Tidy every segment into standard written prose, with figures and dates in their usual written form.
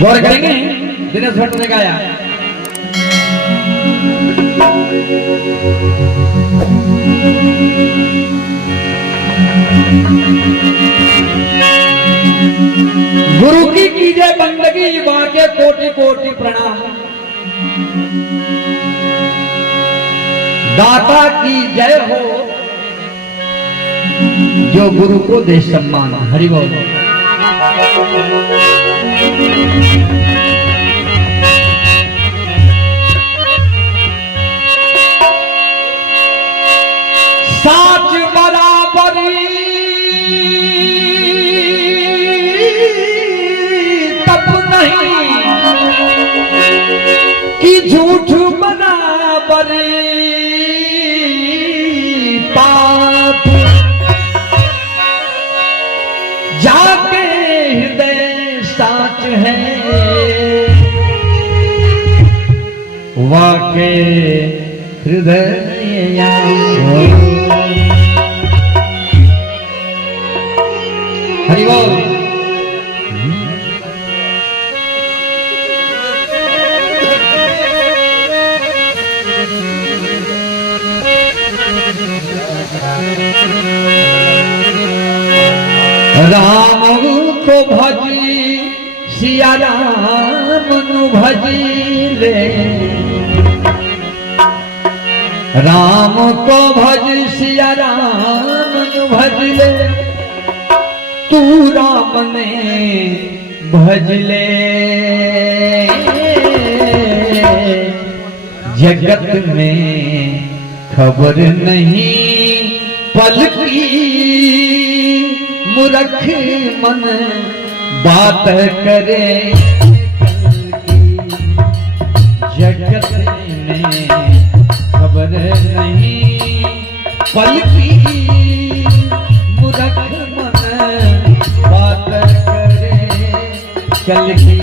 गौर करेंगे दिनेश भट्ट ने गाया। गुरु की कीजिए बंदगी युवा के कोटि कोटि प्रणाम। दाता की जय हो जो गुरु को दे सम्मान। हरि बोल। साच बराबरी तब नहीं कि झूठ बराबरी पाप। जाके हृदय साच है वाके हृदय। हरि बोल। राम को भजी सिया राम नु भजी ले। राम को भज सिया राम नु भज ले। तू राम ने भज ले। जगत में खबर नहीं पल की मूर्ख मन बात करे। जगत में खबर नहीं पल की मूर्ख मन बात करे कल की।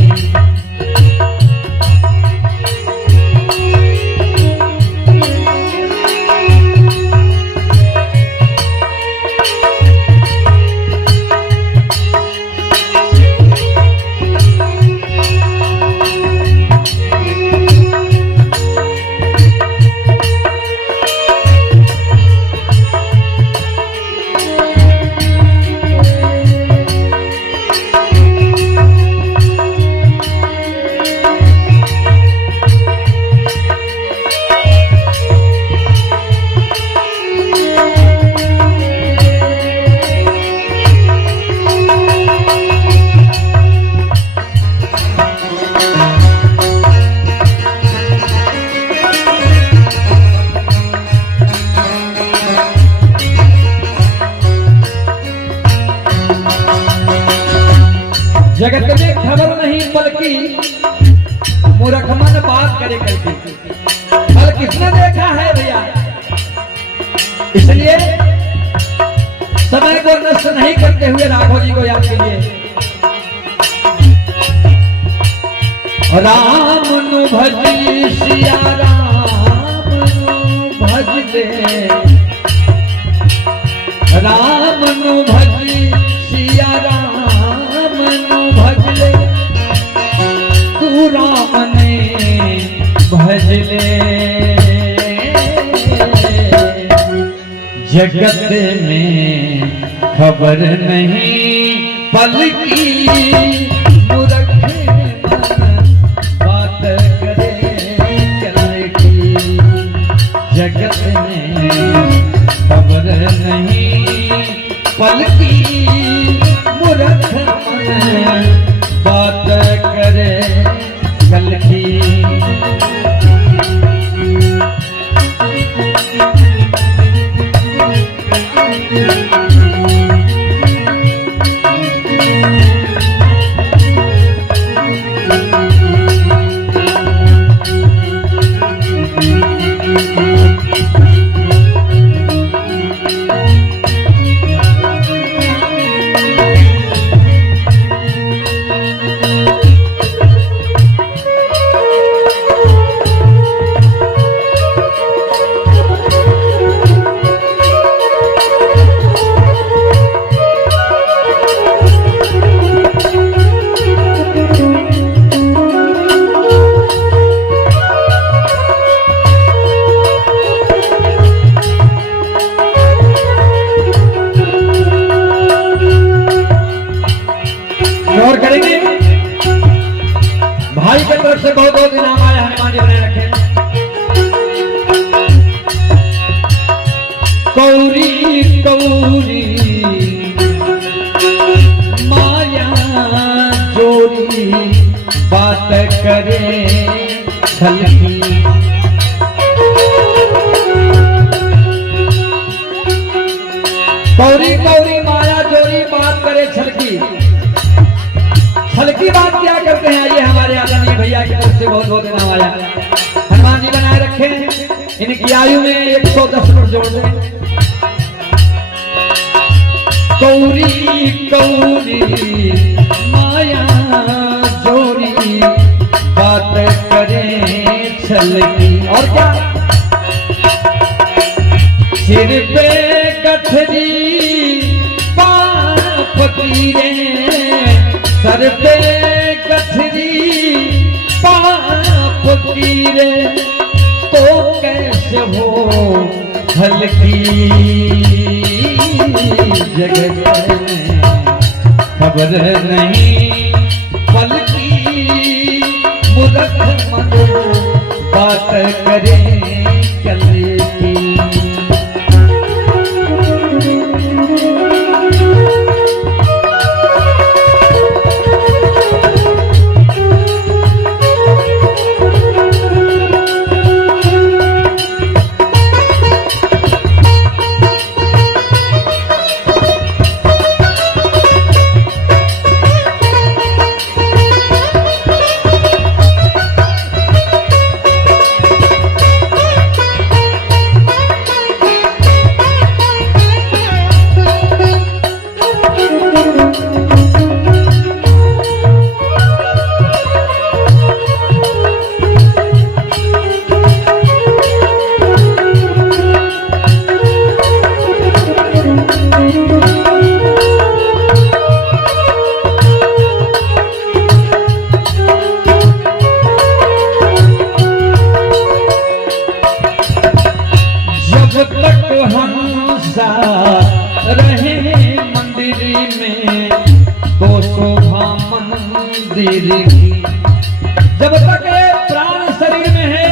जगत में खबर नहीं बल्कि मूर्ख मन बात करे करके। फल किसने देखा है भैया? इसलिए समय को नष्ट नहीं करते हुए राघव जी को याद कीजिए। राम नु भजी सिया राम नु भज ले। राम नु भजी सिया राम भज ले। तू राम ने भज ले। जगत में खबर नहीं पल की मूर्ख मन बात करे चल की। जगत में खबर नहीं पल की मूर्ख मन बात करे कल की। भाई के तरफ से बहुत बहुत इनाम आया, हनुमान जी बनाए रखे। कौरी कौरी माया जोरी बात करे छलकी, कौरी कौरी माया जोरी बात करे छलकी। छलकी बात क्या करते हैं, ये हमारे आदरणीय भैया की तरफ से बहुत बहुत इनाम आया, हनुमान जी बनाए रखे। इनकी आयु में 110 वर्ष जोड़ दें। कौरी कौरी माया जोरी बात करे छलकी। और क्या, सिर पे गठरी पाप कीरे, सर पे गठरी पाप कीरे, तो कैसे हो हल्की जगह में खबर नहीं पलकी, मूर्ख मन बात करे कल की। रहे मंदिर में तो शोभा मंदिर की, जब तक प्राण शरीर में है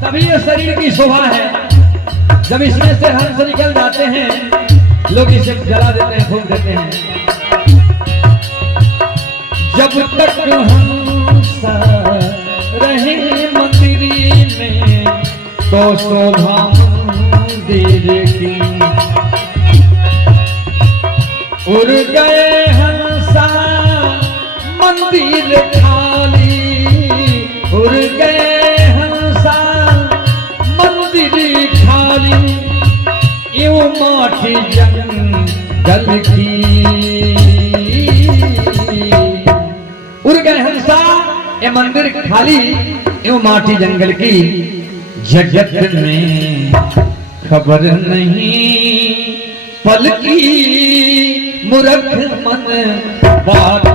तभी ये शरीर की शोभा है। जब इसमें से हंस निकल जाते हैं लोग इसे जला देते हैं, फूंक देते हैं। जब तक हंस रहे मंदिर में तो शोभा मंदिर की, उड़ गए हंसा मंदिर खाली, उड़ गए हंसा मंदिर खाली, यूं माटी जंगल की। उड़ गए हंसा ये मंदिर खाली, यूं माटी जंगल की, जगत में खबर नहीं पलकी, मूर्ख मन बात